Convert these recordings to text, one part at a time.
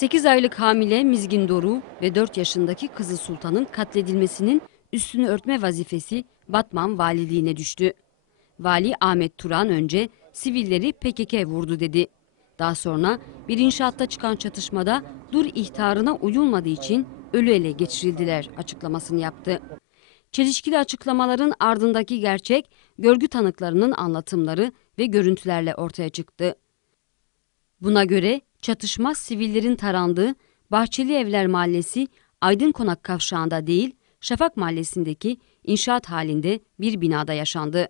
8 aylık hamile Mizgin Doru ve 4 yaşındaki kızı Sultan'ın katledilmesinin üstünü örtme vazifesi Batman valiliğine düştü. Vali Ahmet Turan önce sivilleri PKK vurdu dedi. Daha sonra bir inşaatta çıkan çatışmada dur ihtarına uyulmadığı için ölü ele geçirildiler açıklamasını yaptı. Çelişkili açıklamaların ardındaki gerçek görgü tanıklarının anlatımları ve görüntülerle ortaya çıktı. Buna göre çatışma sivillerin tarandığı Bahçeli Evler Mahallesi Aydın Konak kavşağında değil, Şafak Mahallesi'ndeki inşaat halinde bir binada yaşandı.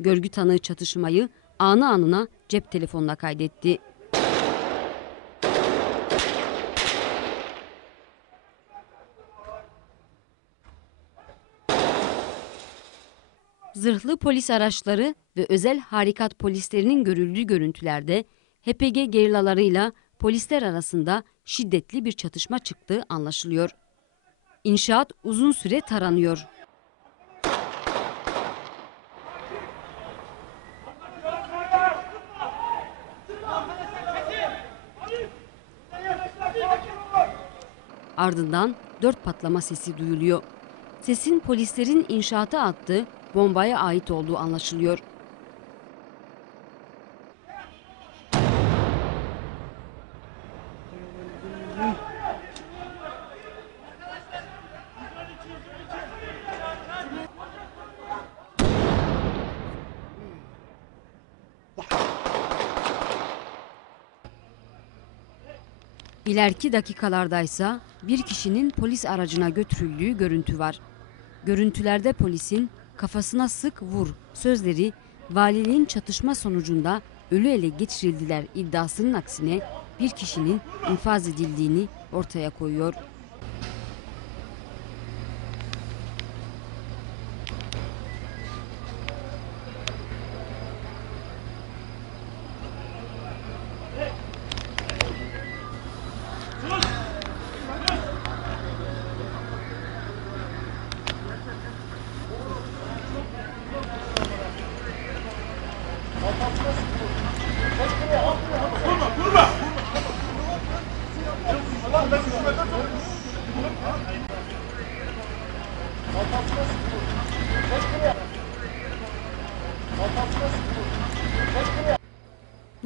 Görgü tanığı çatışmayı anı anına cep telefonuna kaydetti. Zırhlı polis araçları ve özel harekat polislerinin görüldüğü görüntülerde HPG gerillalarıyla polisler arasında şiddetli bir çatışma çıktığı anlaşılıyor. İnşaat uzun süre taranıyor. Ardından dört patlama sesi duyuluyor. Sesin polislerin inşaata attığı bombaya ait olduğu anlaşılıyor. İleriki dakikalardaysa bir kişinin polis aracına götürüldüğü görüntü var. Görüntülerde polisin kafasına sık vur sözleri valiliğin çatışma sonucunda ölü ele geçirildiler iddiasının aksine bir kişinin infaz edildiğini ortaya koyuyor.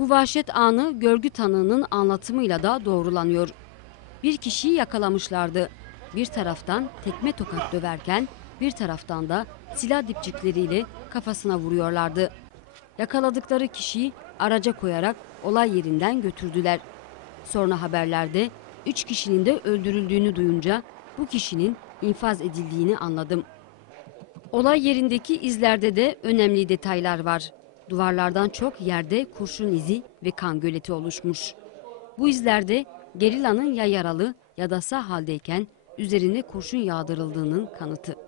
Bu vahşet anı görgü tanığının anlatımıyla da doğrulanıyor. Bir kişiyi yakalamışlardı. Bir taraftan tekme tokat döverken bir taraftan da silah dipçikleriyle kafasına vuruyorlardı. Yakaladıkları kişiyi araca koyarak olay yerinden götürdüler. Sonra haberlerde 3 kişinin de öldürüldüğünü duyunca bu kişinin infaz edildiğini anladım. Olay yerindeki izlerde de önemli detaylar var. Duvarlardan çok yerde kurşun izi ve kan göleti oluşmuş. Bu izlerde gerillanın ya yaralı ya da sağ haldeyken üzerine kurşun yağdırıldığının kanıtı.